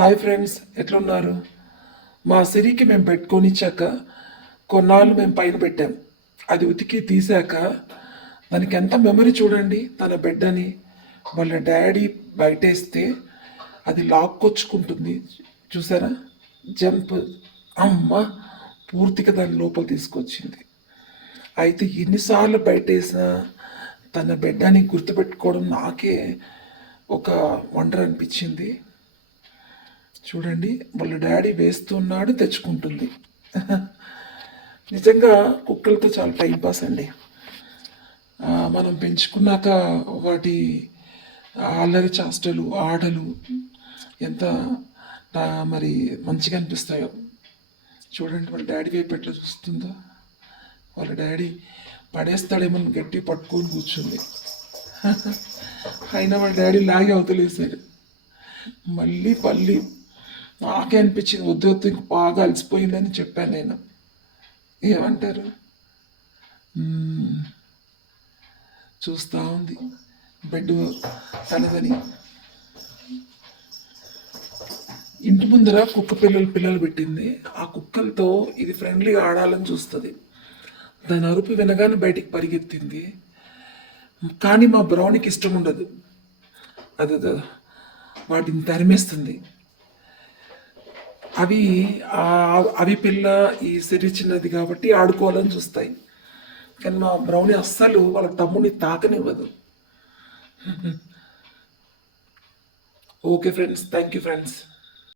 Hi friends, ఎట్లున్నారు? మా సిరికి మేము పెట్టుకొనిచ్చాక కొన్నాళ్ళు మేము పైన పెట్టాం. అది ఉతికి తీసాక దానికి ఎంత మెమరీ చూడండి. తన బిడ్డని వాళ్ళ డాడీ బయటేస్తే అది లాక్కొచ్చుకుంటుంది. చూసారా? జంప్. అమ్మ పూర్తిగా దాని లోపల తీసుకొచ్చింది. అయితే ఎన్నిసార్లు బయటేసినా తన బిడ్డని గుర్తుపెట్టుకోవడం నాకే ఒక వండర్ అనిపించింది. చూడండి, వాళ్ళ డాడీ వేస్తున్నాడు, తెచ్చుకుంటుంది. నిజంగా కుక్కలతో చాలా టైంపాస్ అండి. మనం పెంచుకున్నాక వాటి అల్లరి చేష్టలు, ఆటలు ఎంత మరి మంచిగా అనిపిస్తాయో. చూడండి, వాళ్ళ డాడీ వైపు ఎట్లా చూస్తుందో. వాళ్ళ డాడీ పడేస్తాడేమో గట్టి పట్టుకొని కూర్చుంది. అయినా వాళ్ళ డాడీ లాగి అవతలేసాడు. మళ్ళీ పల్లి నాకే అనిపించింది, వద్దు వద్దు ఇంక బాగా అలసిపోయిందని చెప్పాను నేను. ఏమంటారు? చూస్తూ ఉంది బెడ్ తనదని. ఇంటి ముందర కుక్క పిల్లలు పెట్టింది. ఆ కుక్కలతో ఇది ఫ్రెండ్లీగా ఆడాలని చూస్తుంది. దాని అరుపు వినగానే బయటికి పరిగెత్తింది. కానీ మా బ్రౌన్కి ఇష్టం ఉండదు. అది వాటిని తరిమేస్తుంది. అవి పిల్ల, ఈ సిరి చిన్నది కాబట్టి ఆడుకోవాలని చూస్తాయి. కానీ మా బ్రౌని అస్సలు వాళ్ళ తమ్ముని తాకనివ్వదు. Okay friends, thank you friends.